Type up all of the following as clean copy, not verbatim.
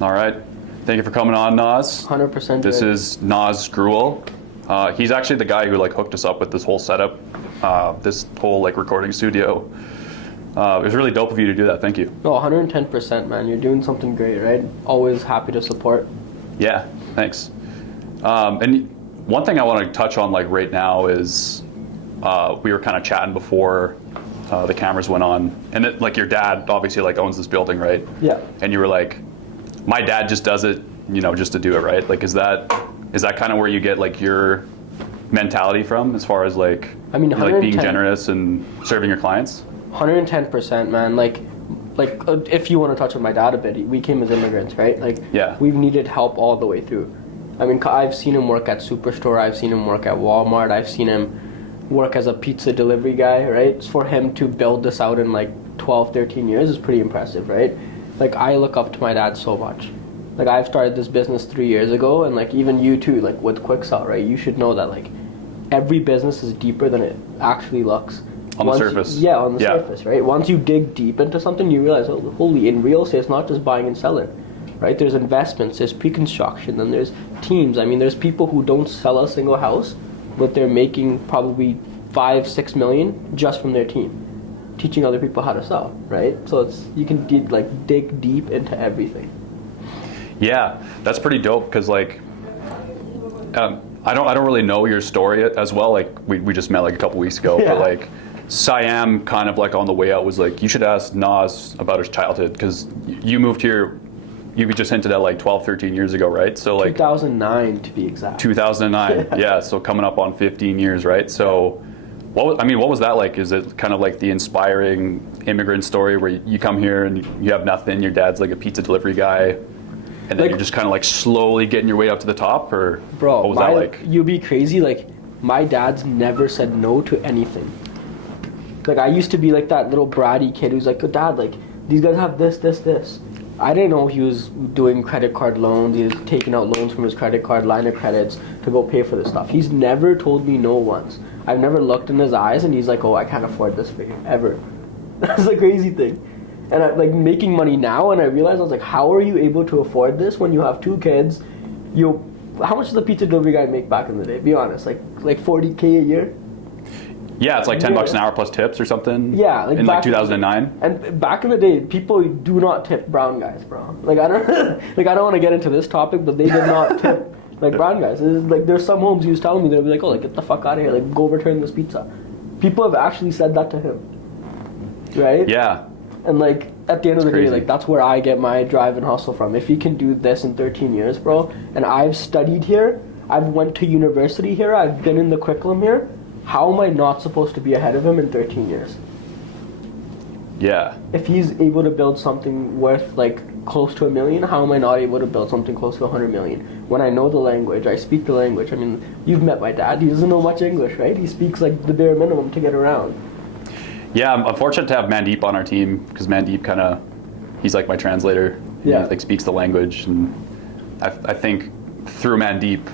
All right. Thank you for coming on, Nas. 100%. This is Nas Grewal. He's actually the guy who like hooked us up with this whole setup, this whole like recording studio. It was really dope of you to do that. Thank you. No, 110%, man. You're doing something great, right? Always happy to support. Yeah, thanks. And one thing I want to touch on like right now is we were kind of chatting before the cameras went on, and it, like your dad obviously like owns this building, right? Yeah. And you were like, my dad just does it, you know, just to do it, right? Like, is that kind of where you get like your mentality from, as far as like, I mean, like being generous and serving your clients? 110%, man. Like if you want to touch on my dad a bit, we came as immigrants, right? Like, yeah, we've needed help all the way through. I mean, I've seen him work at Superstore. I've seen him work at Walmart. I've seen him work as a pizza delivery guy, right? For him to build this out in like 12, 13 years is pretty impressive, right? Like, I look up to my dad so much. Like, I've started this business 3 years ago, and like even you too, like with QuikSell, right? You should know that like every business is deeper than it actually looks. On the surface. Yeah, on the surface, right? Once you dig deep into something, you realize, oh, holy, in real estate, it's not just buying and selling, right? There's investments, there's pre-construction, then there's teams. I mean, there's people who don't sell a single house, but they're making probably 5-6 million just from their team, teaching other people how to sell, right? So it's, you can dig deep into everything. Yeah, that's pretty dope, because like I don't really know your story as well. Like we just met like a couple weeks ago, but like Siam kind of like on the way out was like, you should ask Nas about his childhood, because you moved here, you just hinted at like 12, 13 years ago, right? So like 2009 to be exact. 2009, yeah. So coming up on 15 years, right? So what was that like? Is it kind of like the inspiring immigrant story where you come here and you have nothing, your dad's like a pizza delivery guy, and then like, you're just kind of like slowly getting your way up to the top, or bro, what was that like? You'd be crazy. Like, my dad's never said no to anything. Like, I used to be like that little bratty kid who's like, oh, Dad, like, these guys have this. I didn't know he was doing credit card loans. He was taking out loans from his credit card, line of credits, to go pay for this stuff. He's never told me no once. I've never looked in his eyes and he's like, oh, I can't afford this for you, ever. That's the crazy thing. And I'm like making money now, and I realized, I was like, how are you able to afford this when you have 2 kids? How much does the pizza delivery guy make back in the day? Be honest, like $40K a year? Yeah, it's like $10 an hour plus tips or something. Yeah, like in like 2009. And back in the day, people do not tip brown guys, bro. Like, I don't want to get into this topic, but they did not tip like brown guys. Like, there's some homes he was telling me, they'll be like, oh, like, get the fuck out of here, like, go return this pizza. People have actually said that to him, right? Yeah. And like, at the end of the crazy. day, like, that's where I get my drive and hustle from. If he can do this in 13 years, bro, and I've studied here, I've went to university here, I've been in the curriculum here, how am I not supposed to be ahead of him in 13 years? Yeah. If he's able to build something worth like close to $1 million, how am I not able to build something close to 100 million? When I know the language, I speak the language. I mean, you've met my dad, he doesn't know much English, right? He speaks like the bare minimum to get around. Yeah, I'm fortunate to have Mandeep on our team, because Mandeep he's like my translator. Yeah. He like speaks the language, and I think through Mandeep,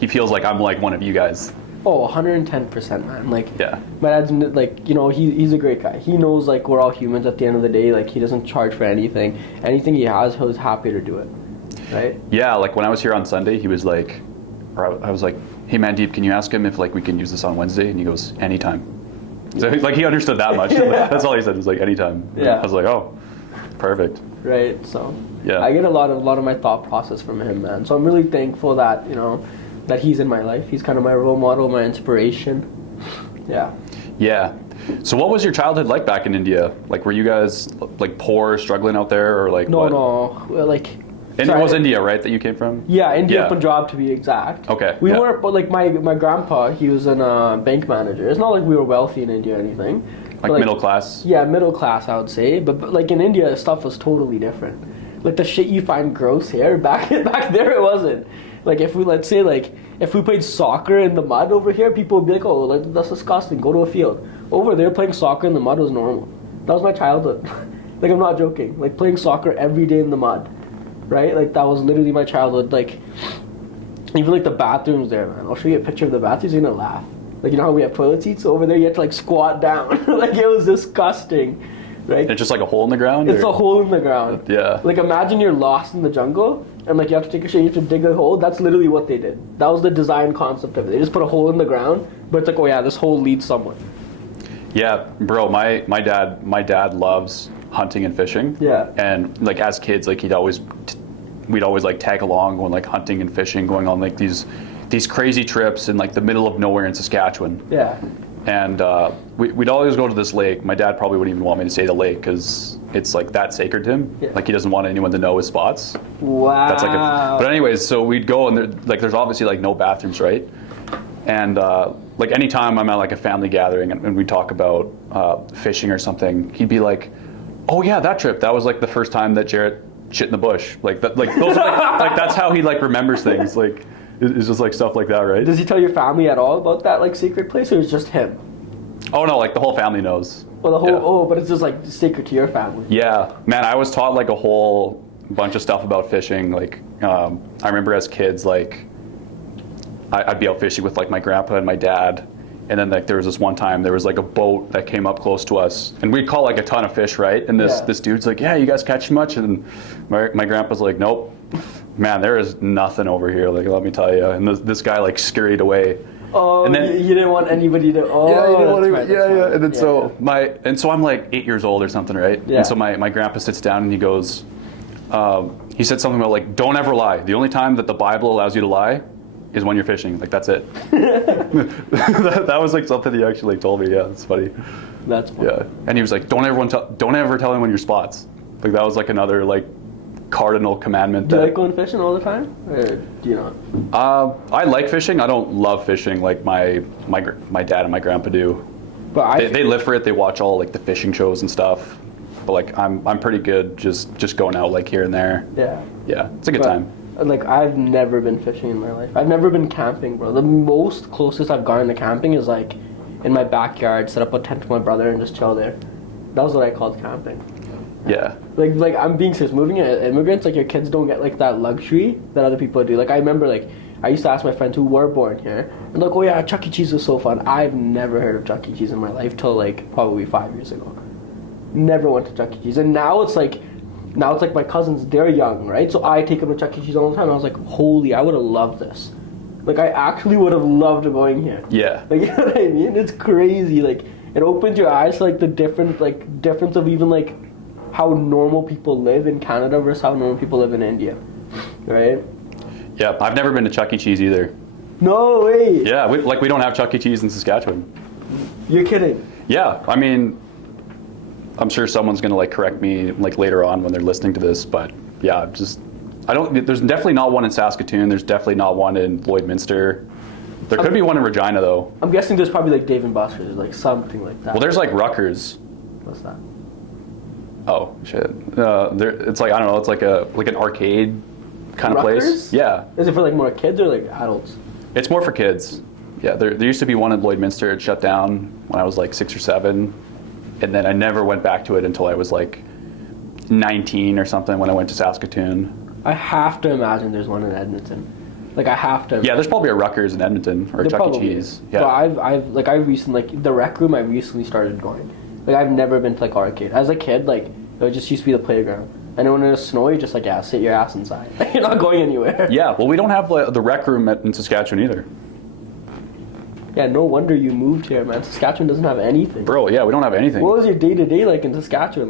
he feels like I'm like one of you guys. Oh, 110%, man. Like, yeah. My dad's like, you know, he's a great guy. He knows like we're all humans at the end of the day. Like, he doesn't charge for anything. Anything he has, he's happy to do it, right? Yeah, like when I was here on Sunday, he was like, or I was like, hey Mandeep, can you ask him if like we can use this on Wednesday? And he goes, anytime. So like he understood that much. Yeah. That's all he said. It was like anytime. Yeah. I was like, oh, perfect. Right. So yeah, I get a lot of my thought process from him, man. So I'm really thankful that, you know, that he's in my life. He's kind of my role model, my inspiration. Yeah. Yeah. So what was your childhood like back in India? Like, were you guys like poor, struggling out there, or like what? No, like. And it was India, right, that you came from? Yeah, India, Punjab to be exact. Okay. We weren't, but like my grandpa, he was a bank manager. It's not like we were wealthy in India or anything. Like middle class? Yeah, middle class, I would say. But like in India, stuff was totally different. Like the shit you find gross here, back there it wasn't. Like if we played soccer in the mud over here, people would be like, oh, like, that's disgusting, go to a field. Over there, playing soccer in the mud was normal. That was my childhood. Like, I'm not joking. Like, playing soccer every day in the mud. Right? Like, that was literally my childhood. Like, even like the bathrooms there, man. I'll show you a picture of the bathrooms, you're gonna laugh. Like, you know how we have toilet seats? Over there, you have to like squat down. Like, it was disgusting. right? It's just like a hole in the ground? It's a hole in the ground. Yeah. Like imagine you're lost in the jungle and like you have to take a shit, you have to dig a hole. That's literally what they did. That was the design concept of it. They just put a hole in the ground, but it's like, oh yeah, this hole leads somewhere. Yeah, bro, my dad loves hunting and fishing. Yeah. And like as kids, like we'd always like tag along going like hunting and fishing, going on like these crazy trips in like the middle of nowhere in Saskatchewan. Yeah. And we'd always go to this lake. My dad probably wouldn't even want me to say the lake because it's like that sacred to him. Yeah. Like he doesn't want anyone to know his spots. Wow. That's like but anyways, so we'd go and there's obviously like no bathrooms, right? And like anytime I'm at like a family gathering and we talk about fishing or something, he'd be like, "Oh yeah, that trip. That was like the first time that Jarrett shit in the bush." Like that, like those are like that's how he like remembers things. Like it's just like stuff like that, right? Does he tell your family at all about that like secret place, or is it just him? Oh no, like the whole family knows. Well, the whole Yeah. but it's just like secret to your family. Yeah, man, I was taught like a whole bunch of stuff about fishing. Like I remember as kids, like I'd be out fishing with like my grandpa and my dad, and then like there was this one time there was like a boat that came up close to us, and we'd caught like a ton of fish, right? And this dude's like, "Yeah, you guys catch much?" And my grandpa's like, "Nope, man, there is nothing over here. Like, let me tell you." And this guy like scurried away. Oh, and then, you didn't want anybody to. Oh, yeah. And then so I'm like 8 years old or something, right? Yeah. And so my grandpa sits down and he goes, he said something about like, "Don't ever lie. The only time that the Bible allows you to lie is when you're fishing. Like that's it." that was like something he actually told me. Yeah, it's funny. That's funny. Yeah, and he was like, "Don't ever tell anyone your spots." Like that was like another like cardinal commandment. Do you like going fishing all the time, or do you not? I like fishing. I don't love fishing like my dad and my grandpa do. But They live for it. They watch all like the fishing shows and stuff. But like I'm pretty good just going out like here and there. Yeah. Yeah, it's a good time. Like I've never been fishing in my life. I've never been camping, bro. The most closest I've gone to camping is like in my backyard, set up a tent with my brother and just chill there. That was what I called camping. Yeah. Like I'm being serious. Moving at Immigrants, like your kids don't get like that luxury that other people do. Like I remember, like I used to ask my friends who were born here, and like, "Oh yeah, Chuck E. Cheese was so fun." I've never heard of Chuck E. Cheese in my life till like probably 5 years ago. Never went to Chuck E. Cheese, and now it's like my cousins. They're young, right? So I take them to Chuck E. Cheese all the time. And I was like, "Holy, I would have loved this." Like I actually would have loved going here. Yeah. Like you know what I mean? It's crazy. Like it opens your eyes to like the difference of even like how normal people live in Canada versus how normal people live in India, right? Yeah, I've never been to Chuck E. Cheese either. No way. Yeah, we don't have Chuck E. Cheese in Saskatchewan. You're kidding. Yeah, I mean, I'm sure someone's gonna like correct me like later on when they're listening to this, but yeah, there's definitely not one in Saskatoon. There's definitely not one in Lloydminster. There could be one in Regina though. I'm guessing there's probably like Dave and Buster's, like something like that. Well, there's like Rutgers. What's that? Oh shit! It's like I don't know. It's like an arcade kind of Rutgers? place. Yeah. Is it for like more kids or like adults? It's more for kids. Yeah, there used to be one in Lloydminster. It shut down when I was like 6 or 7, and then I never went back to it until I was like 19 or something when I went to Saskatoon. I have to imagine there's one in Edmonton. Like I have to. Yeah, there's probably a Rutgers in Edmonton or a There Chuck E. probably Cheese. is. Yeah. But I recently like the rec room. I recently started going. Like I've never been to like arcade. As a kid, like it just used to be the playground. And when it was snowy, you're just like, yeah, sit your ass inside. You're not going anywhere. Yeah, well, we don't have the rec room in Saskatchewan either. Yeah, no wonder you moved here, man. Saskatchewan doesn't have anything. Bro, yeah, we don't have anything. What was your day-to-day like in Saskatchewan?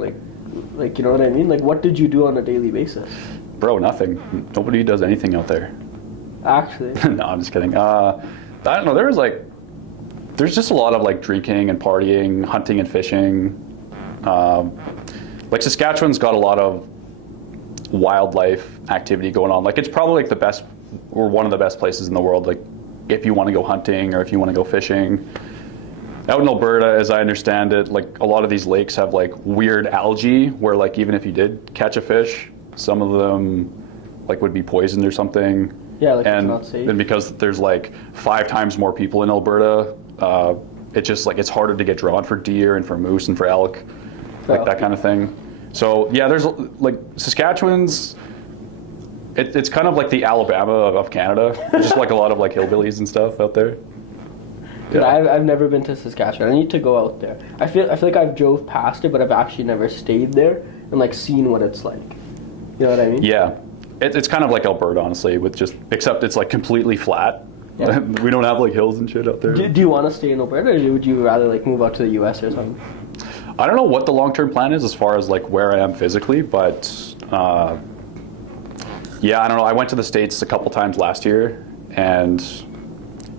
Like you know what I mean? Like, what did you do on a daily basis? Bro, nothing. Nobody does anything out there. Actually. No, I'm just kidding. I don't know. There's just a lot of like drinking and partying, hunting and fishing. Like Saskatchewan's got a lot of wildlife activity going on. Like it's probably like the best or one of the best places in the world. Like if you want to go hunting or if you want to go fishing. Out in Alberta, as I understand it, like a lot of these lakes have like weird algae where like even if you did catch a fish, some of them like would be poisoned or something. Yeah, like and it's not safe. then because there's like 5 times more people in Alberta, it's just like it's harder to get drawn for deer and for moose and for elk, like that kind of thing. So yeah, there's like Saskatchewan's. It's kind of like the Alabama of Canada. There's just like a lot of like hillbillies and stuff out there. Dude, I've never been to Saskatchewan. I need to go out there. I feel like I've drove past it, but I've actually never stayed there and like seen what it's like. You know what I mean? Yeah, it's kind of like Alberta, honestly, with just except it's like completely flat. Yeah. We don't have like hills and shit out there. Do you want to stay in Alberta, or would you rather like move out to the U.S. or something? I don't know what the long-term plan is as far as like where I am physically, but yeah, I don't know. I went to the States a couple times last year, and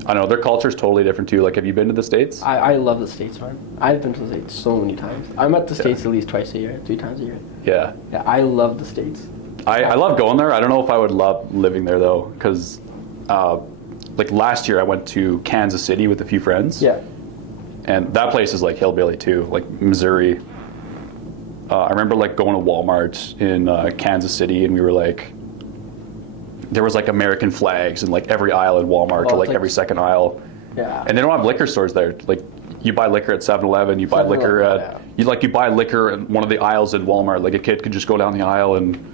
I don't know, their culture is totally different too. Like, have you been to the States? I love the States, man. I've been to the States so many times. I'm at the States at least twice a year, 3 times a year. Yeah. Yeah, I love the States. I love going there. I don't know if I would love living there though, because like last year I went to Kansas City with a few friends. Yeah. And that place is like hillbilly too, like Missouri. I remember like going to Walmart in Kansas City, and we were like, there was like American flags in like every aisle in Walmart, or like every second aisle. Yeah. And they don't have liquor stores there. Like, you buy liquor at 7-Eleven, you buy liquor at you buy liquor in one of the aisles in Walmart. Like, a kid could just go down the aisle and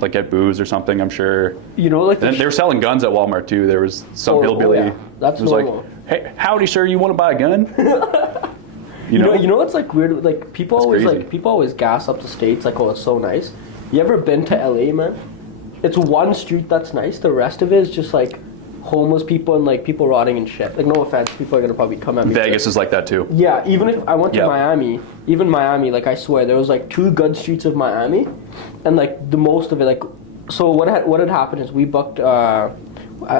like get booze or something, I'm sure. You know, like and they were selling guns at Walmart too. There was some hillbilly. That's was normal. Like, hey, howdy, sir, you want to buy a gun? You know what's like weird? Like, people always gas up the States like, oh, it's so nice. You ever been to LA, man? It's one street that's nice. The rest of it is just like homeless people and like people rotting in shit. Like, no offense, people are gonna probably come at me. Vegas is like that too. Yeah, even if I went to Miami, like I swear there was like 2 good streets of Miami, and like the most of it, like, so what had happened is we booked. I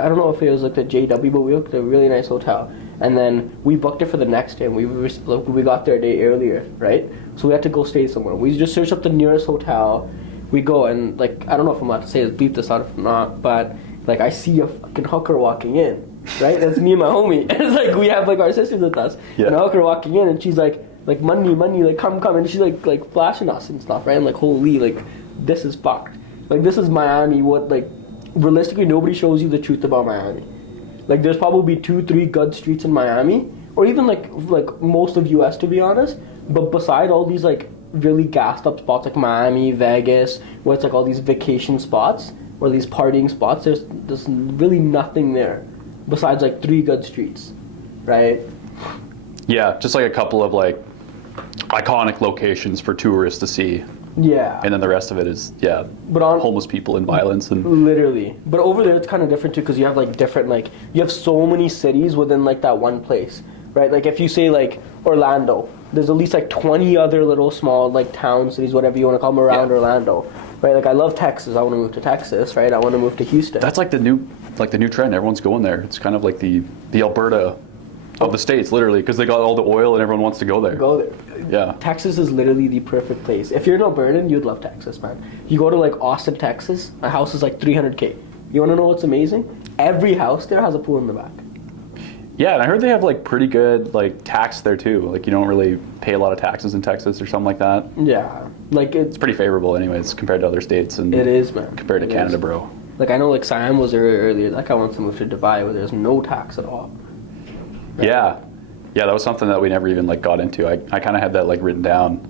don't know if it was like the JW, but we booked a really nice hotel, and then we booked it for the next day. And we got there a day earlier, right? So we had to go stay somewhere. We just searched up the nearest hotel. We go, and like, I don't know if I'm allowed to say this, beep this out if I'm not, but like, I see a fucking hooker walking in, right? That's me and my homie. And it's like, we have like our sisters with us. Yeah. And a hooker walking in, and she's like money, like come, and she's like flashing us and stuff, right? I'm like, holy, like, this is fucked. Like, this is Miami. What, like, realistically, nobody shows you the truth about Miami. Like, there's probably 2-3 good streets in Miami, or even like most of US, to be honest. But beside all these like really gassed up spots like Miami, Vegas, where it's like all these vacation spots or these partying spots, there's really nothing there besides like 3 good streets, right? Yeah, just like a couple of like iconic locations for tourists to see. Yeah. And then the rest of it is homeless people and violence and literally. But over there it's kind of different too, because you have like different, like, you have so many cities within like that one place, right? Like, if you say like Orlando, there's at least like 20 other little small like towns, cities, whatever you want to call them, around Orlando, right? Like, I love Texas. I want to move to Texas, right? I want to move to Houston. That's like the new trend. Everyone's going there. It's kind of like the Alberta of the States, literally, because they got all the oil and everyone wants to go there. Go there. Yeah. Texas is literally the perfect place. If you're in Alberta, you'd love Texas, man. You go to like Austin, Texas, a house is like $300K. You want to know what's amazing? Every house there has a pool in the back. Yeah, and I heard they have like pretty good like tax there too. Like, you don't really pay a lot of taxes in Texas or something like that. Yeah, like it's pretty favorable anyways compared to other states, and it is, man. Compared to Canada, bro. Like, I know like Siam was there earlier. That guy wants to move to Dubai where there's no tax at all. Right? Yeah, that was something that we never even like got into. I kind of had that like written down,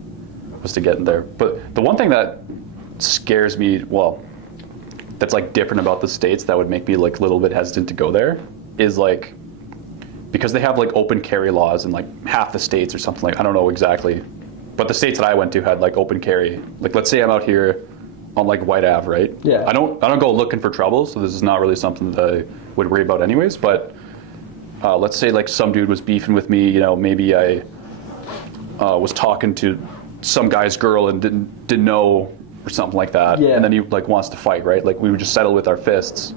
was to get in there. But the one thing that scares me, well, that's like different about the States that would make me like a little bit hesitant to go there, is like, because they have like open carry laws in like half the states or something, like, I don't know exactly, but the states that I went to had like open carry. Like, let's say I'm out here on like White Ave, right? Yeah. I don't go looking for trouble, so this is not really something that I would worry about anyways. But let's say like some dude was beefing with me, you know, maybe I was talking to some guy's girl and didn't know, or something like that. Yeah. And then he like wants to fight, right? Like, we would just settle with our fists,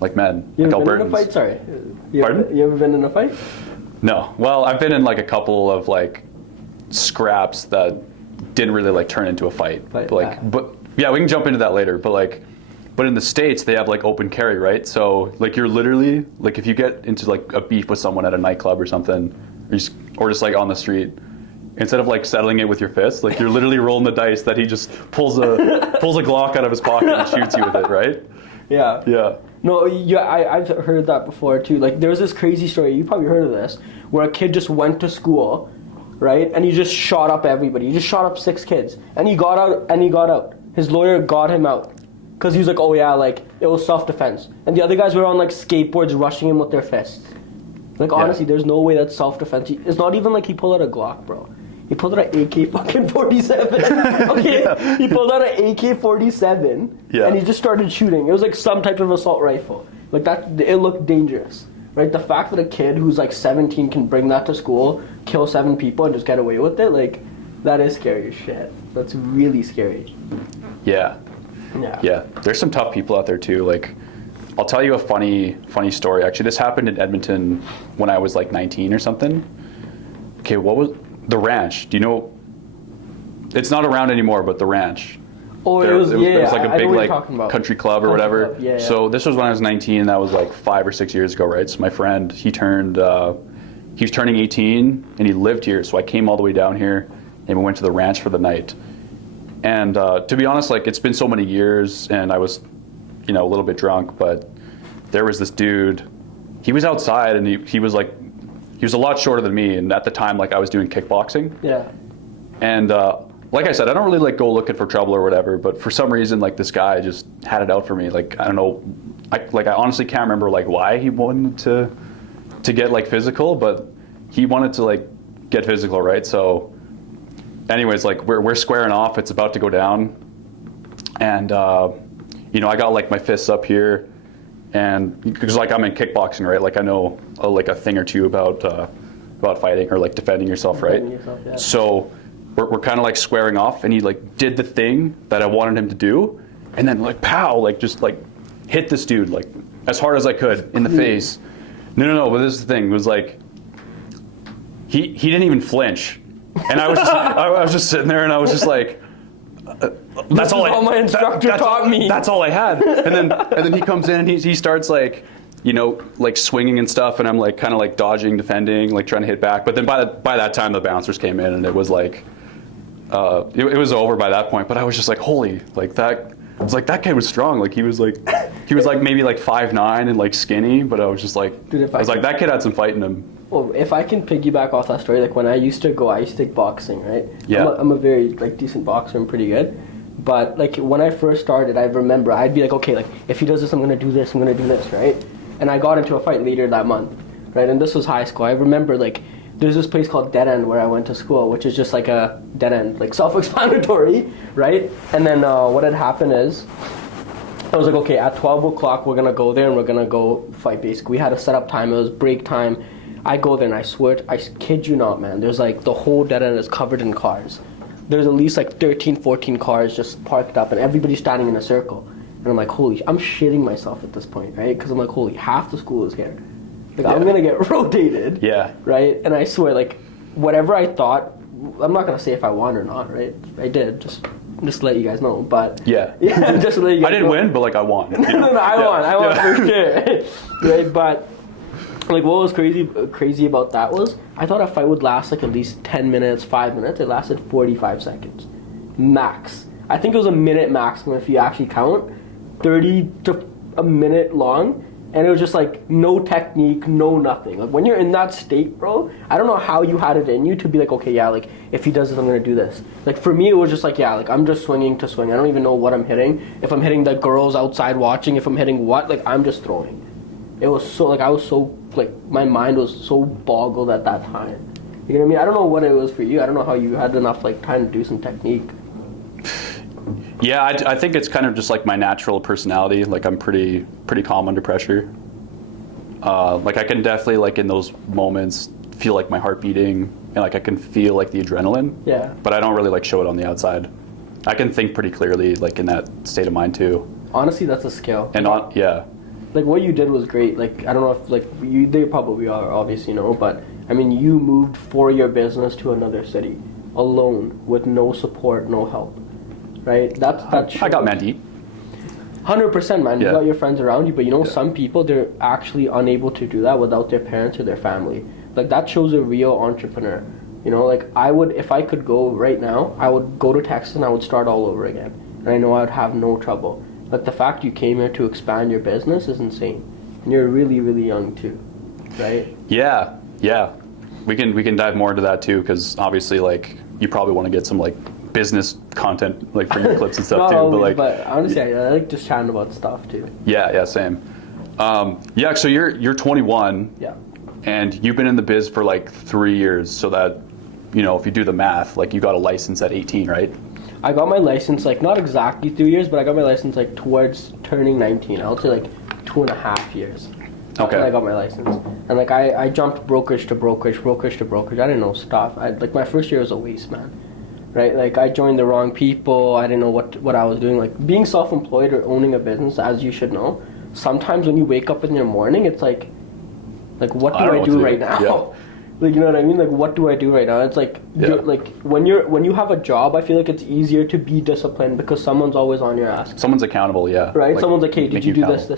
like men, you like ever Albertans. been in a fight? Sorry. Pardon? You ever been in a fight? No. Well, I've been in like a couple of like scraps that didn't really like turn into a fight. But yeah, we can jump into that later. But in the States, they have like open carry, right? So like, you're literally like, if you get into like a beef with someone at a nightclub or something, or just like on the street, instead of like settling it with your fist, like, you're literally rolling the dice that he just pulls a Glock out of his pocket and shoots you with it, right? Yeah. Yeah. No, yeah, I've heard that before too. Like, there was this crazy story, you probably heard of this, where a kid just went to school, right, and he just shot up everybody. He just shot up 6 kids, and he got out. His lawyer got him out, because he was like, oh yeah, like, it was self-defense. And the other guys were on like skateboards rushing him with their fists. Like, honestly, there's no way that's self-defense. It's not even like he pulled out a Glock, bro. He pulled out an AK-47. Okay? He pulled out an AK-47, and he just started shooting. It was like some type of assault rifle. Like, that, it looked dangerous, right? The fact that a kid who's like 17 can bring that to school, kill 7 people, and just get away with it, like, that is scary as shit. That's really scary. Yeah. There's some tough people out there too. Like, I'll tell you a funny story. Actually, this happened in Edmonton when I was like 19 or something. Okay, what was the ranch? Do you know? It's not around anymore, but the ranch. Oh, it was like a big like country club or whatever. Club. Yeah. So this was when I was 19. That was like 5 or 6 years ago, right? So my friend, he was turning 18, and he lived here. So I came all the way down here, and we went to the ranch for the night. And to be honest, like, it's been so many years, and I was, a little bit drunk, but there was this dude. He was outside, and he was a lot shorter than me, and at the time, like, I was doing kickboxing. Yeah. And like I said, I don't really like go looking for trouble or whatever, but for some reason, like, this guy just had it out for me. Like, I don't know, I honestly can't remember like why he wanted to get like physical, but he wanted to like get physical, right? So anyways, like, we're squaring off. It's about to go down, and I got like my fists up here, and because like I'm in kickboxing, right? Like, I know like a thing or two about fighting or like defending yourself, right? Yeah. So we're kind of like squaring off, and he like did the thing that I wanted him to do, and then like pow, like just like hit this dude like as hard as I could in the face. No, but this is the thing. It was like he didn't even flinch. And I was just sitting there, and I was just like, "That's all my instructor taught me." That's all I had. And then he comes in, and he starts like, like swinging and stuff, and I'm like kind of like dodging, defending, like trying to hit back. But then by that time, the bouncers came in, and it was like, it was over by that point. But I was just like, holy, like that. I was like, that kid was strong. Like he was like maybe like 5'9" and like skinny. But I was just like, dude, I was like, that kid had some fight in him. Well, if I can piggyback off that story, like when I used to take boxing, right? Yeah. I'm a very like decent boxer. I'm pretty good. But like when I first started, I remember I'd be like, okay, like if he does this, I'm gonna do this. I'm gonna do this, right? And I got into a fight later that month, right? And this was high school. I remember like there's this place called Dead End where I went to school, which is just like a dead end, like self-explanatory, right? And then what had happened is, I was like, okay, at 12 o'clock we're gonna go there and we're gonna go fight. Basically, we had a set up time. It was break time. I go there and I swear, I kid you not, man. There's like the whole dead end is covered in cars. There's at least like 13, 14 cars just parked up, and everybody's standing in a circle. And I'm like, I'm shitting myself at this point, right? Because I'm like, holy, half the school is here. Like, I'm gonna get rotated. Yeah. Right? And I swear, like, whatever I thought, I'm not gonna say if I won or not, right? I did, just to let you guys know. But yeah, just to let you guys know. I didn't win, but like I won. No, I won for sure. Right? But like, what was crazy about that was I thought a fight would last like at least 10 minutes, 5 minutes. It lasted 45 seconds, max. I think it was a minute maximum if you actually count. 30 to a minute long. And it was just like no technique, no nothing. Like when you're in that state, bro, I don't know how you had it in you to be like, okay, yeah, like if he does this, I'm gonna do this. Like for me, it was just like, yeah, like I'm just swinging to swing. I don't even know what I'm hitting. If I'm hitting the girls outside watching, if I'm hitting what, like I'm just throwing. It was so like I was so like my mind was so boggled at that time. You know what I mean? I don't know what it was for you. I don't know how you had enough like time to do some technique. Yeah, I think it's kind of just like my natural personality. Like I'm pretty calm under pressure. Like I can definitely like in those moments feel like my heart beating, and like I can feel like the adrenaline. Yeah. But I don't really like show it on the outside. I can think pretty clearly like in that state of mind too. Honestly, that's a skill. And yeah. Like what you did was great. Like I don't know if like they probably are obviously but I mean you moved for your business to another city alone with no support, no help. Right? That's I got man to eat. 100%, man. Yeah. You got your friends around you, but some people, they're actually unable to do that without their parents or their family. Like that shows a real entrepreneur. Like I would, if I could go right now, I would go to Texas and I would start all over again. And I know I would have no trouble. Like the fact you came here to expand your business is insane. And you're really, really young too, right? Yeah. We can dive more into that too, because obviously like you probably want to get some like business content like for your clips and stuff too. Always, but honestly, I like just chatting about stuff too. Yeah, same. So you're 21. Yeah. and you've been in the biz for like 3 years, so that, you know, if you do the math, like you got a license at 18, right? I got my license like not exactly 3 years, but I got my license like towards turning 19. I would say like 2.5 years. That's Okay. when I got my license. And like I jumped brokerage to brokerage. I didn't know stuff. Like my first year was a waste, man. Right? Like I joined the wrong people. I didn't know what I was doing. Like being self-employed or owning a business, as you should know, sometimes when you wake up in the morning, it's like what do I do right now? Yeah. Like, you know what I mean? Like, what do I do right now? It's like, Yeah. like when you have a job, I feel like it's easier to be disciplined because someone's always on your ass. Someone's accountable, yeah. Right? Someone's like, hey, did make you do accountable.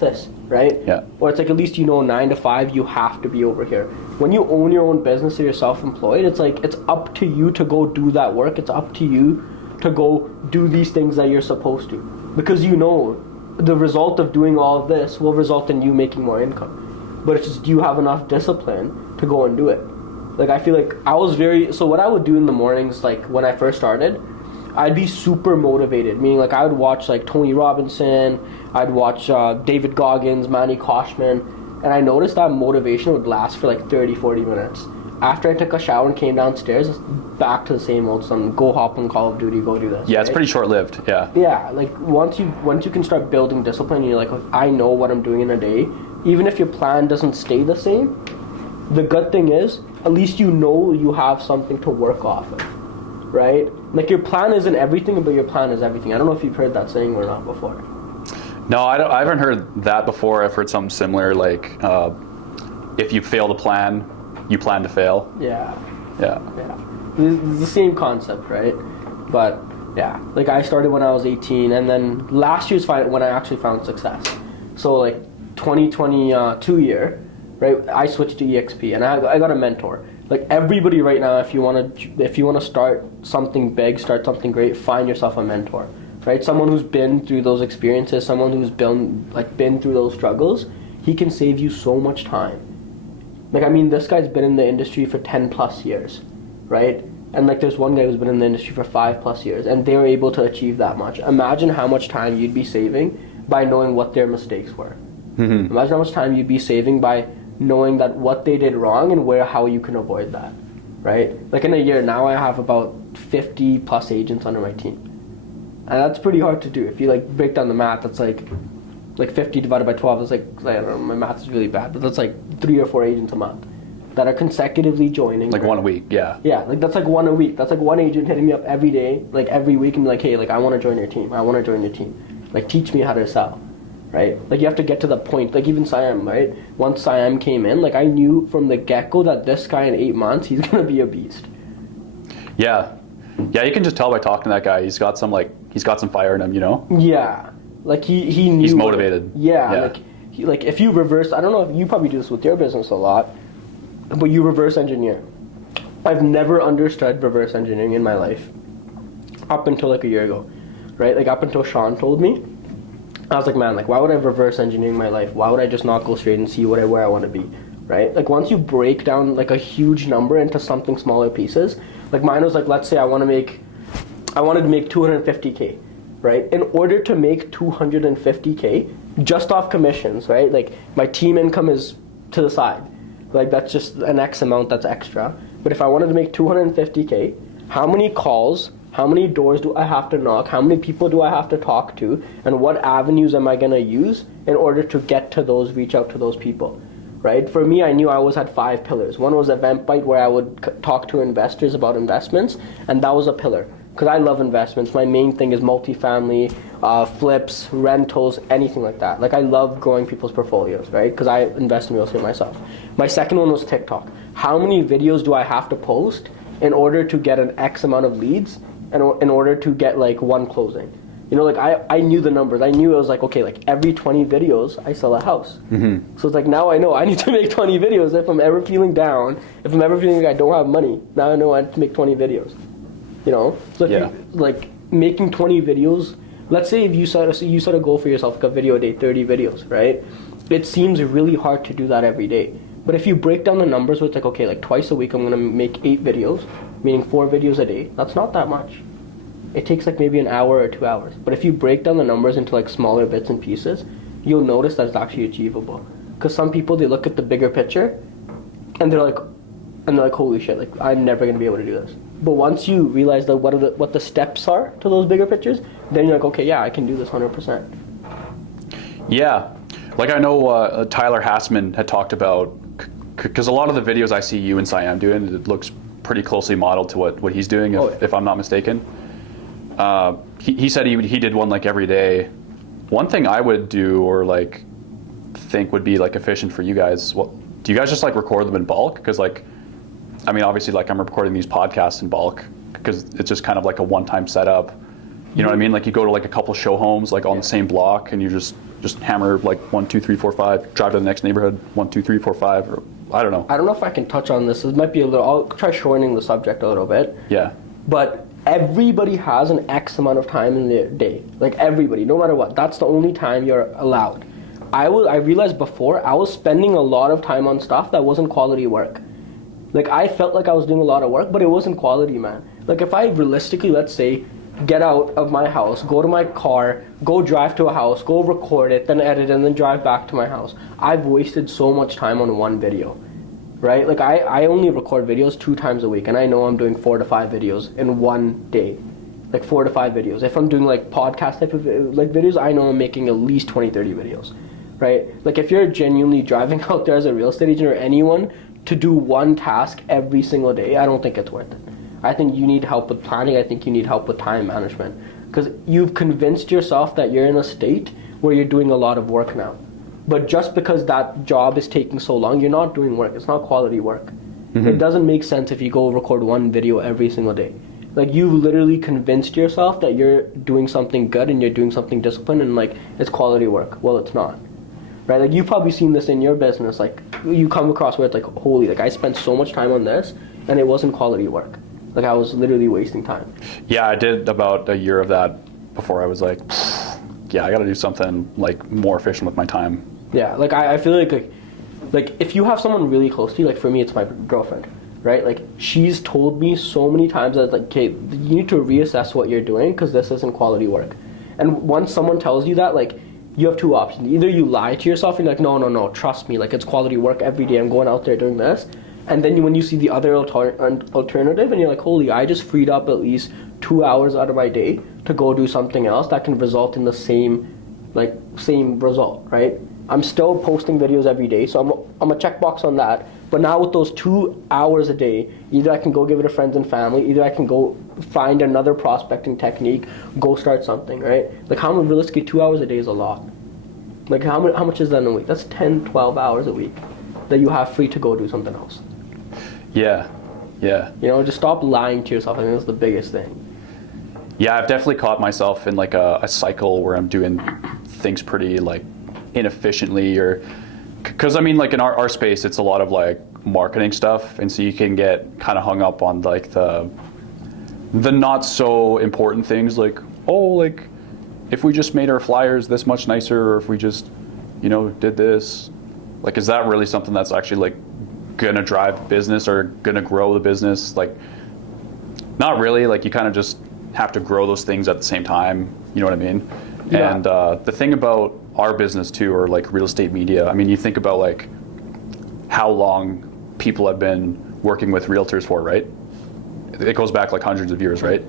this, right? Yeah. Or it's like, at least you know 9 to 5, you have to be over here. When you own your own business or you're self-employed, it's like, it's up to you to go do that work. It's up to you to go do these things that you're supposed to. Because you know the result of doing all of this will result in you making more income. But it's just, do you have enough discipline to go and do it? Like, I feel like so what I would do in the mornings, like, when I first started, I'd be super motivated. Meaning, like, I would watch, like, Tony Robinson, I'd watch David Goggins, Manny Koshman, and I noticed that motivation would last for, like, 30, 40 minutes. After I took a shower and came downstairs, it's back to the same old stuff. Go hop on Call of Duty, go do this. Yeah, right? it's pretty short-lived, yeah. Yeah, like, once you can start building discipline, you're like, I know what I'm doing in a day. Even if your plan doesn't stay the same, the good thing is, at least you know you have something to work off of, right? Like, your plan isn't everything, but your plan is everything. I don't know if you've heard that saying or not before. No, I haven't heard that before. I've heard something similar, like, if you fail to plan, you plan to fail. Yeah. Yeah. It's the same concept, right? But, yeah. Like, I started when I was 18, and then last year's when I actually found success. So, like, 2022 year, right? I switched to EXP, and I got a mentor. Like, everybody right now, if you want to start something big, start something great, find yourself a mentor, right? Someone who's been through those experiences, someone who's been through those struggles. He can save you so much time. Like, I mean, this guy's been in the industry for 10 plus years, right? And like, there's one guy who's been in the industry for 5 plus years, and they were able to achieve that much. Imagine how much time you'd be saving by knowing what their mistakes were. Mm-hmm. Imagine how much time you'd be saving by knowing that what they did wrong and how you can avoid that, right? Like, in a year now, I have about 50 plus agents under my team, and that's pretty hard to do. If you like break down the math, that's like 50 divided by 12 is like, I don't know, my math is really bad, but that's like 3 or 4 agents a month that are consecutively joining. Like, one a week, yeah. Yeah, like, that's like one a week. That's like one agent hitting me up every day, like every week, and be like, hey, like, I want to join your team. Like, teach me how to sell, right? Like, you have to get to the point. Like, even Siam, right? Once Siam came in, like, I knew from the get-go that this guy in 8 months, he's going to be a beast. Yeah. Yeah, you can just tell by talking to that guy. He's got some fire in him, you know? Yeah. Like, he knew. He's motivated. Yeah. Like, if you reverse, I don't know if you probably do this with your business a lot, but you reverse engineer. I've never understood reverse engineering in my life up until like a year ago, right? Like, up until Sean told me, I was like, man, like, why would I reverse engineering my life? Why would I just not go straight and see where I want to be, right? Like, once you break down like a huge number into something smaller pieces, like, mine was like, let's say I wanted to make 250K, right? In order to make 250K just off commissions, right? Like, my team income is to the side. Like, that's just an X amount that's extra. But if I wanted to make 250K, how many calls, how many doors do I have to knock? How many people do I have to talk to? And what avenues am I going to use in order to get to those, reach out to those people, right? For me, I knew I always had 5 pillars. One was Eventbrite, where I would talk to investors about investments, and that was a pillar. Because I love investments. My main thing is multifamily, flips, rentals, anything like that. Like, I love growing people's portfolios, right? Because I invest in real estate myself. My second one was TikTok. How many videos do I have to post in order to get an X amount of leads and in order to get like one closing? You know, like, I knew the numbers. I knew it was like, okay, like, every 20 videos, I sell a house. Mm-hmm. So it's like, now I know I need to make 20 videos. If I'm ever feeling down, if I'm ever feeling like I don't have money, now I know I have to make 20 videos. You know? So if you, like, making 20 videos, let's say if you set a goal for yourself, like a video a day, 30 videos, right? It seems really hard to do that every day. But if you break down the numbers, it's like, okay, like, twice a week I'm going to make 8 videos, meaning 4 videos a day. That's not that much. It takes like maybe an hour or 2 hours. But if you break down the numbers into like smaller bits and pieces, you'll notice that it's actually achievable. Because some people, they look at the bigger picture and they're like, holy shit, like I'm never gonna be able to do this. But once you realize that what the steps are to those bigger pictures, then you're like, okay, yeah, I can do this 100%. Yeah, like I know Tyler Hassman had talked about, because a lot of the videos I see you and Siam doing, it looks pretty closely modeled to what he's doing, if I'm not mistaken. He said he did one like every day. One thing I would do, or like think would be like efficient for you guys, well, do you guys just like record them in bulk? Because like, I mean, obviously like I'm recording these podcasts in bulk because it's just kind of like a one-time setup. You know what I mean? Like you go to like a couple show homes like on the same block and you just hammer like 1, 2, 3, 4, 5, drive to the next neighborhood, 1, 2, 3, 4, 5, or I don't know. I don't know if I can touch on this. It might be a little, I'll try shortening the subject a little bit. Yeah. But everybody has an X amount of time in their day. Like everybody, no matter what. That's the only time you're allowed. I realized before I was spending a lot of time on stuff that wasn't quality work. Like I felt like I was doing a lot of work, but it wasn't quality, man. Like if I realistically, let's say, get out of my house, go to my car, go drive to a house, go record it, then edit, and then drive back to my house. I've wasted so much time on one video, right? Like I only record videos 2 times a week, and I know I'm doing 4 to 5 videos in one day. Like 4 to 5 videos. If I'm doing like podcast type of like videos, I know I'm making at least 20, 30 videos, right? Like if you're genuinely driving out there as a real estate agent or anyone to do one task every single day, I don't think it's worth it. I think you need help with planning. I think you need help with time management because you've convinced yourself that you're in a state where you're doing a lot of work now. But just because that job is taking so long, you're not doing work. It's not quality work. Mm-hmm. It doesn't make sense if you go record one video every single day. Like you've literally convinced yourself that you're doing something good and you're doing something disciplined and like it's quality work. Well, it's not. Right? Like you've probably seen this in your business. Like you come across where it's like, holy, like I spent so much time on this and it wasn't quality work. Like I was literally wasting time. Yeah, I did about a year of that before I was like, yeah, I got to do something like more efficient with my time. Yeah, like I feel like if you have someone really close to you, like for me, it's my girlfriend, right? Like she's told me so many times that like, okay, you need to reassess what you're doing because this isn't quality work. And once someone tells you that, like you have 2 options. Either you lie to yourself and you're like, no, trust me, like it's quality work every day. I'm going out there doing this. And then when you see the other alternative and you're like, holy, I just freed up at least 2 hours out of my day to go do something else that can result in the same result, right? I'm still posting videos every day, so I'm a checkbox on that. But now with those 2 hours a day, either I can go give it to friends and family, either I can go find another prospecting technique, go start something, right? Like how realistically 2 hours a day is a lot. Like how much is that in a week? That's 10, 12 hours a week that you have free to go do something else. Yeah. You know, just stop lying to yourself. I think that's the biggest thing. Yeah, I've definitely caught myself in like a cycle where I'm doing things pretty like inefficiently, or because I mean like in our space it's a lot of like marketing stuff, and so you can get kind of hung up on like the not so important things like, oh, like if we just made our flyers this much nicer, or if we just, you know, did this, like is that really something that's actually like gonna drive business or gonna grow the business? Like not really. Like you kind of just have to grow those things at the same time, you know what I mean? Yeah. And the thing about our business too, or like real estate media, I mean, you think about like how long people have been working with realtors for, right? It goes back like hundreds of years, right?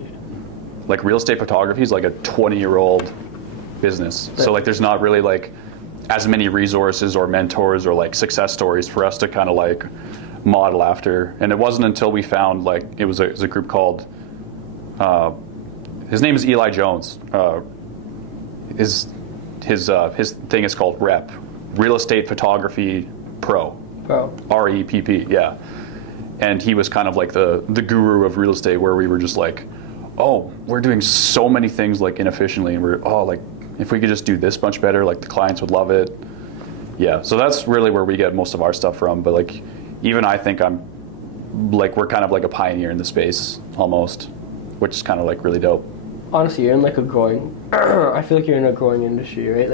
Like real estate photography is like a 20-year-old business. So like there's not really like as many resources or mentors or like success stories for us to kind of like model after. And it wasn't until we found like it was a group called his name is Eli Jones. His thing is called REP, Real Estate Photography Pro. REPP, yeah. And he was kind of like the guru of real estate, where we were just like, oh, we're doing so many things like inefficiently, and we're like, if we could just do this much better, like the clients would love it. Yeah, so that's really where we get most of our stuff from. But like, even I think we're kind of like a pioneer in the space almost, which is kind of like really dope. Honestly, you're in like a growing, I feel like you're in a growing industry, right?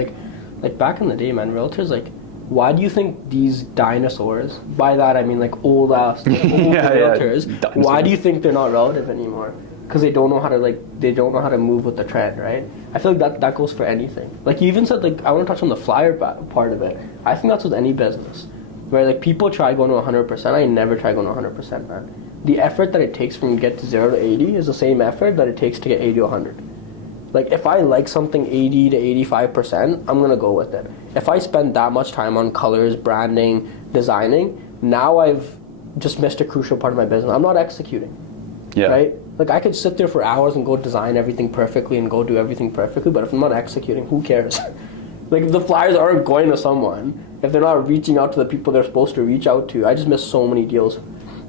Like back in the day, man, realtors, like, why do you think these dinosaurs, by that I mean like old realtors, why do you think they're not relevant anymore? Because they don't know how to move with the trend, right? I feel like that goes for anything. Like you even said, like I want to touch on the flyer part of it. I think that's with any business. Where like people try going to 100%, I never try going to 100%, man. The effort that it takes from get to 0 to 80 is the same effort that it takes to get 80 to 100. Like if I like something 80 to 85%, I'm gonna go with it. If I spend that much time on colors, branding, designing, now I've just missed a crucial part of my business. I'm not executing. Yeah. Right? Like I could sit there for hours and go design everything perfectly and go do everything perfectly, but if I'm not executing, who cares? Like if the flyers aren't going to someone, if they're not reaching out to the people they're supposed to reach out to, I just miss so many deals.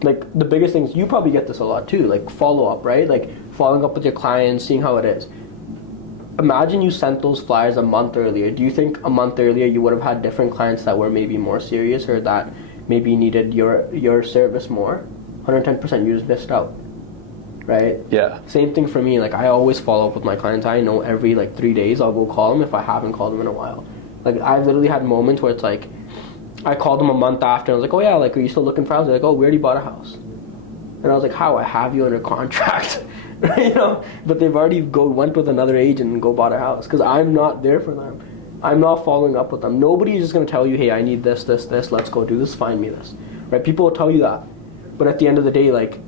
Like the biggest things, you probably get this a lot too, like follow up, right? Like following up with your clients, seeing how it is. Imagine you sent those flyers a month earlier. Do you think a month earlier you would have had different clients that were maybe more serious or that maybe needed your service more? 110%, you just missed out. Right? Yeah. Same thing for me. Like I always follow up with my clients. I know every like 3 days I'll go call them if I haven't called them in a while. Like I've literally had moments where it's like I called them a month after and I was like, oh yeah, like are you still looking for a house? They're like, oh, we already bought a house. And I was like, how? I have you under contract. You know? But they've already went with another agent and go bought a house because I'm not there for them. I'm not following up with them. Nobody is just going to tell you, hey, I need this, let's go do this, find me this. Right? People will tell you that. But at the end of the day, like,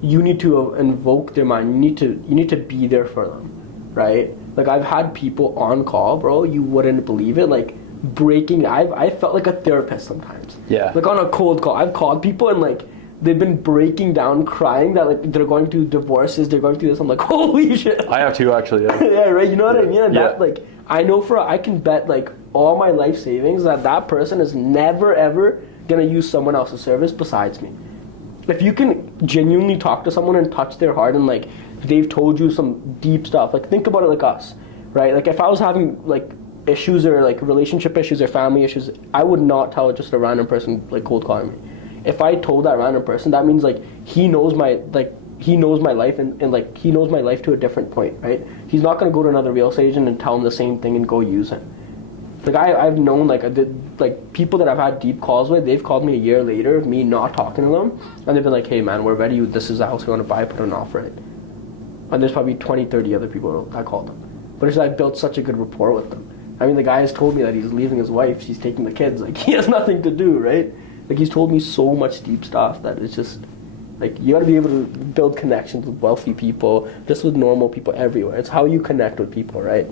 you need to invoke their mind. You need to be there for them, right? Like I've had people on call, bro. You wouldn't believe it. Like breaking. I felt like a therapist sometimes. Yeah. Like on a cold call, I've called people and like they've been breaking down, crying that like they're going through divorces, they're going through this. I'm like, holy shit. I have two actually. Yeah. Yeah, right. You know what I mean? And Yeah. that like I know I can bet like all my life savings that person is never ever gonna use someone else's service besides me. If you can genuinely talk to someone and touch their heart and like they've told you some deep stuff, like think about it like us, right? Like if I was having like issues or like relationship issues or family issues, I would not tell just a random person like cold calling me. If I told that random person, that means like he knows my life and like he knows my life to a different point, right? He's not gonna go to another real estate agent and tell him the same thing and go use it. Like I've known like people that I've had deep calls with, they've called me a year later of me not talking to them and they've been like, hey man, we're ready, this is the house we want to buy, put an offer in. And there's probably 20, 30 other people that called them. But it's like I built such a good rapport with them. I mean the guy has told me that he's leaving his wife, she's taking the kids, like he has nothing to do, right? Like he's told me so much deep stuff that it's just like you gotta be able to build connections with wealthy people, just with normal people everywhere. It's how you connect with people, right?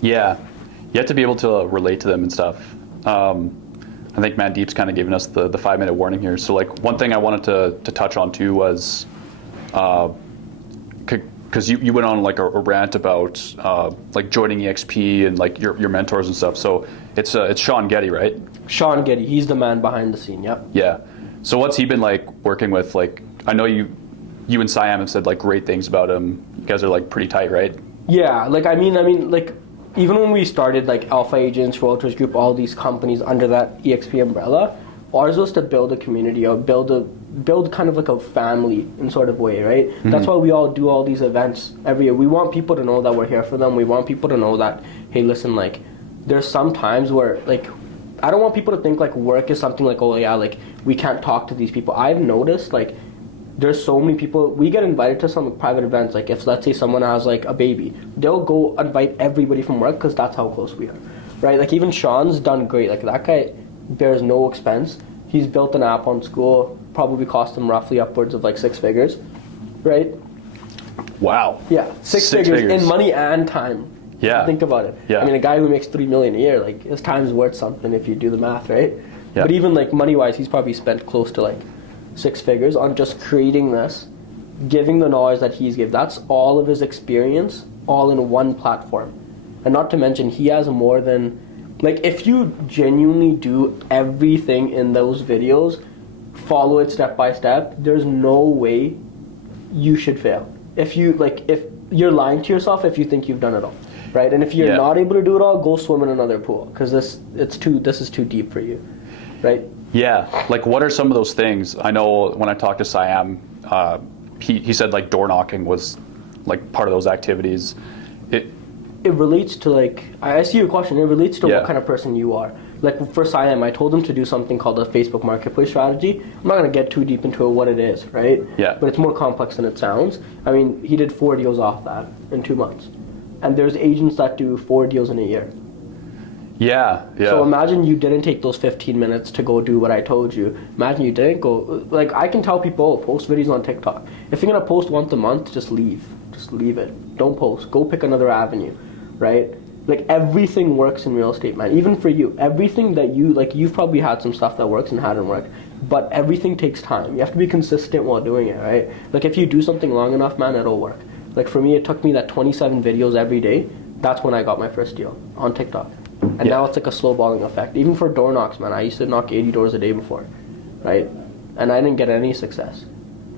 Yeah. You have to be able to relate to them and stuff. I think Mandeep's kind of given us the 5-minute warning here. So like one thing I wanted to touch on too was, because you went on like a rant about like joining EXP and like your mentors and stuff. So it's Sean Getty, right? Sean Getty, he's the man behind the scene, yep. Yeah. So what's he been like working with? Like I know you and Siam have said like great things about him. You guys are like pretty tight, right? Yeah, like I mean like even when we started like Alpha Agents, Realtors Group, all these companies under that EXP umbrella, ours was to build a community or build kind of like a family in sort of way, right? Mm-hmm. That's why we all do all these events every year. We want people to know that we're here for them. We want people to know that, hey, listen, like there's some times where like I don't want people to think like work is something like, oh yeah, like we can't talk to these people. I've noticed like there's so many people, we get invited to some private events, like if let's say someone has like a baby, they'll go invite everybody from work because that's how close we are, right? Like even Sean's done great, like that guy bears no expense. He's built an app on school, probably cost him roughly upwards of like 6 figures, right? Wow. Yeah, six figures in money and time. Yeah. Think about it. Yeah. I mean, a guy who makes $3 million a year, like his time's worth something if you do the math, right? Yeah. But even like money-wise, he's probably spent close to like 6 figures on just creating this, giving the knowledge that he's given. That's all of his experience, all in one platform. And not to mention, he has more than, like if you genuinely do everything in those videos, follow it step by step, there's no way you should fail. If you're lying to yourself if you think you've done it all, right? And if you're not able to do it all, go swim in another pool because this is too deep for you, right? Yeah, like what are some of those things? I know when I talked to Siam, he said like door knocking was like part of those activities. It relates to like, I see your question, it relates to what kind of person you are. Like for Siam, I told him to do something called a Facebook Marketplace strategy. I'm not going to get too deep into what it is, right? Yeah. But it's more complex than it sounds. I mean, he did 4 deals off that in 2 months. And there's agents that do 4 deals in a year. Yeah, yeah. So imagine you didn't take those 15 minutes to go do what I told you. Imagine you didn't go, like I can tell people, oh, post videos on TikTok. If you're gonna post once a month, just leave. Just leave it. Don't post. Go pick another avenue, right? Like everything works in real estate, man. Even for you, everything that you, like you've probably had some stuff that works and hadn't worked, but everything takes time. You have to be consistent while doing it, right? Like if you do something long enough, man, it'll work. Like for me, it took me that 27 videos every day. That's when I got my first deal on TikTok. And now it's like a snowballing effect. Even for door knocks, man, I used to knock 80 doors a day before, right? And I didn't get any success.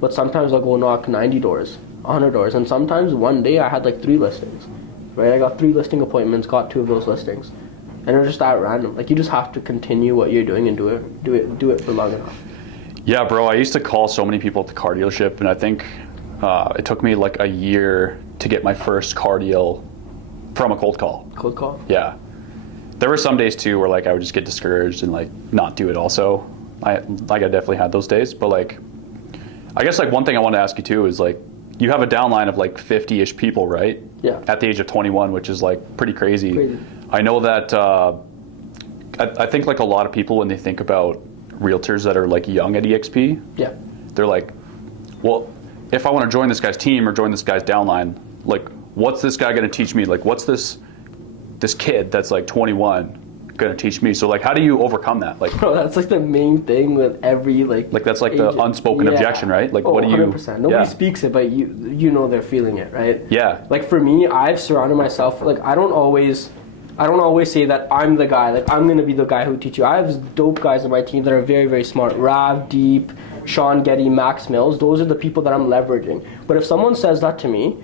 But sometimes I'll go knock 90 doors, 100 doors, and sometimes one day I had like 3 listings, right? I got 3 listing appointments, got 2 of those listings. And it was just that random. Like you just have to continue what you're doing and do it for long enough. Yeah, bro, I used to call so many people at the car dealership, and I think it took me like a year to get my first car deal from a cold call. Cold call? Yeah. There were some days too where like I would just get discouraged and like not do it also. I definitely had those days, but like I guess like one thing I want to ask you too is like you have a downline of like 50-ish people, right? Yeah. At the age of 21, which is like pretty crazy. I know that I think like a lot of people when they think about realtors that are like young at EXP, yeah, they're like, well, if I want to join this guy's team or join this guy's downline, like what's this guy going to teach me? Like what's this kid that's like 21 gonna teach me? So like how do you overcome that? Like bro, that's like the main thing with every like that's like agent. The unspoken objection, right? Like what do you 100%. Nobody speaks it, but you know they're feeling it, right? Yeah. Like for me, I've surrounded myself, like I don't always say that I'm the guy, like I'm gonna be the guy who teach you. I have dope guys on my team that are very, very smart. Rav, Deep, Sean Getty, Max Mills, those are the people that I'm leveraging. But if someone says that to me,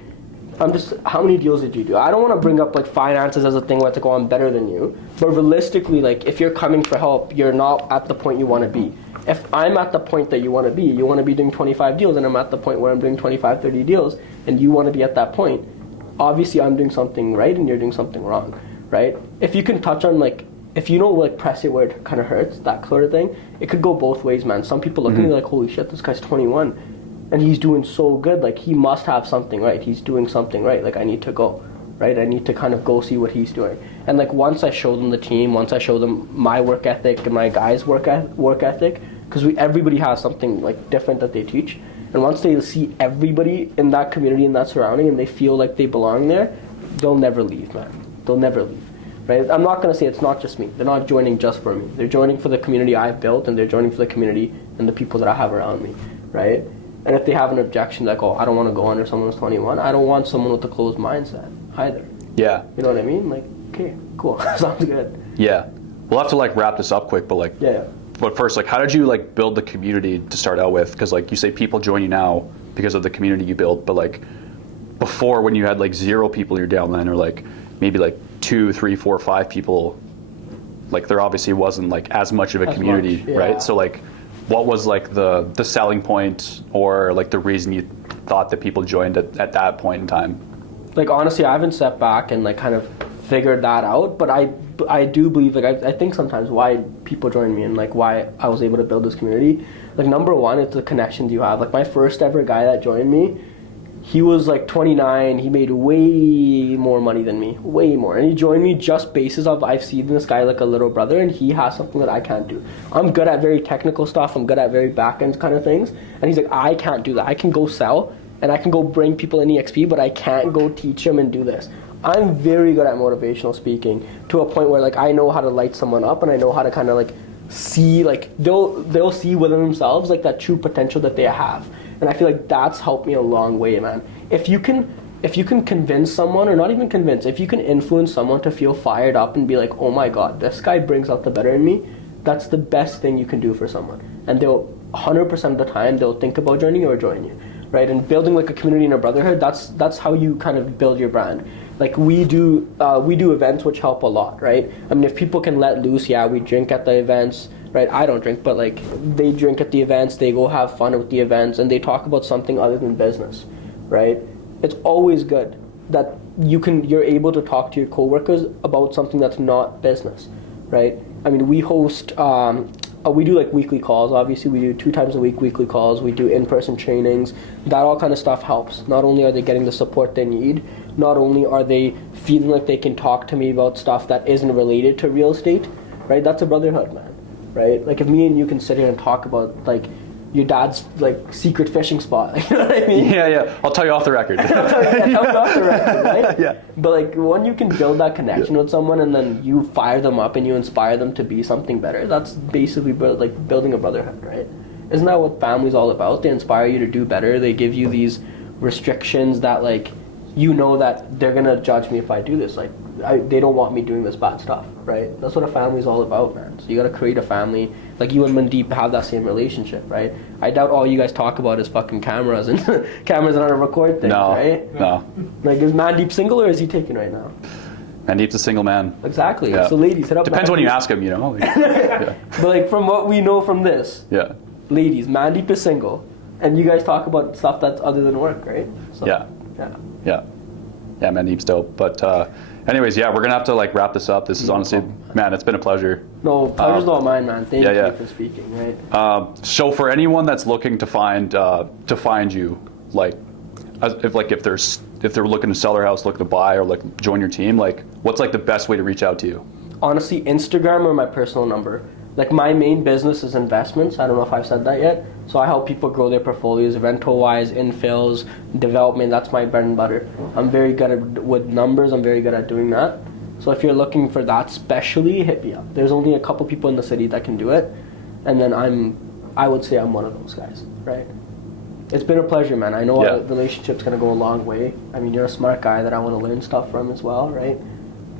I'm just, how many deals did you do? I don't want to bring up like finances as a thing where it's like, oh, I'm better than you. But realistically, like if you're coming for help, you're not at the point you want to be. If I'm at the point that you want to be doing 25 deals, and I'm at the point where I'm doing 25, 30 deals, and you want to be at that point, obviously I'm doing something right and you're doing something wrong, right? If you can touch on like, if you know like press it where it kind of hurts, that sort of thing, it could go both ways, man. Some people look at me like, holy shit, this guy's 21. And he's doing so good, like he must have something right. He's doing something right, like I need to go, right? I need to kind of go see what he's doing. And like once I show them the team, once I show them my work ethic and my guys' work ethic, because everybody has something like different that they teach. And once they see everybody in that community, in that surrounding, and they feel like they belong there, they'll never leave, man. They'll never leave, right? I'm not gonna say it's not just me. They're not joining just for me. They're joining for the community I've built, and they're joining for the community and the people that I have around me, right? And if they have an objection like, oh, I don't want to go under someone who's 21, I don't want someone with a closed mindset either. Yeah. You know what I mean? Like, okay, cool. Sounds good. Yeah. We'll have to like wrap this up quick, but like, yeah. But first, like, how did you like build the community to start out with? Because like you say people join you now because of the community you built, but like before when you had like 0 people in your downline or like maybe like 2, 3, 4, 5 people, like there obviously wasn't like as much of a community, right? So like, what was like the selling point or like the reason you thought that people joined at that point in time? Like honestly, I haven't stepped back and like kind of figured that out, but I do believe, like I think sometimes why people join me and like why I was able to build this community, like number one, it's the connections you have. Like my first ever guy that joined me, he was like 29, he made way more money than me, way more. And he joined me just basis of I've seen this guy like a little brother and he has something that I can't do. I'm good at very technical stuff, I'm good at very back-end kind of things. And he's like, I can't do that. I can go sell and I can go bring people in EXP, but I can't go teach them and do this. I'm very good at motivational speaking to a point where like I know how to light someone up and I know how to kind of like see, like they'll see within themselves like that true potential that they have. And I feel like that's helped me a long way, man. If you can convince someone, or not even convince, if you can influence someone to feel fired up and be like, oh my God, this guy brings out the better in me, that's the best thing you can do for someone. And they'll 100% of the time, they'll think about joining you or join you, right? And building like a community and a brotherhood, that's how you kind of build your brand. Like we do events which help a lot, right? I mean, if people can let loose, yeah, we drink at the events, right? I don't drink, but like they drink at the events, they go have fun with the events, and they talk about something other than business, right? It's always good that you're able to talk to your coworkers about something that's not business, right? I mean, we host, we do like weekly calls. Obviously, we do 2 times a week weekly calls. We do in-person trainings. That all kind of stuff helps. Not only are they getting the support they need, not only are they feeling like they can talk to me about stuff that isn't related to real estate, right? That's a brotherhood, man, right? Like if me and you can sit here and talk about like your dad's like secret fishing spot, you know what I mean? Yeah. I'll tell you off the record. Off the record, right? Yeah. But like when you can build that connection with someone and then you fire them up and you inspire them to be something better, that's basically like building a brotherhood, right? Isn't that what family's all about? They inspire you to do better. They give you these restrictions that like, you know that they're gonna judge me if I do this. Like they don't want me doing this bad stuff, right? That's what a family's all about, man. So you gotta create a family. Like you and Mandeep have that same relationship, right? I doubt all you guys talk about is fucking cameras and cameras and how to record things, right? No. Like is Mandeep single or is he taken right now? Mandeep's a single man. Exactly. Yeah. So ladies, hit up. Depends Mandeep. when you ask him, you know. Yeah. But like from what we know from this, Yeah. ladies, Mandeep is single, and you guys talk about stuff that's other than work, right? So, Yeah. Yeah, Mandeep's dope. But anyways, yeah, we're gonna have to like wrap this up. This is honestly, man, it's been a pleasure. No, pleasure's all mine, man. Thank yeah. you for speaking, right? So for anyone that's looking to find you, like, if they're looking to sell their house, looking to buy, or like join your team, like, what's like the best way to reach out to you? Honestly, Instagram or my personal number. Like my main business is investments. I don't know if I've said that yet. So I help people grow their portfolios, rental-wise, infills, development. That's my bread and butter. I'm very good with numbers. I'm very good at doing that. So if you're looking for that specially, hit me up. There's only a couple people in the city that can do it. And then I would say I'm one of those guys, right? It's been a pleasure, man. I know our relationship's going to go a long way. I mean, you're a smart guy that I want to learn stuff from as well, right?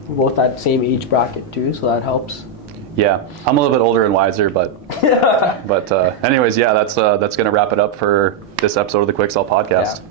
We're both that same age bracket too, so that helps. Yeah, I'm a little bit older and wiser, but anyways, yeah, that's gonna wrap it up for this episode of the QuikSell podcast. Yeah.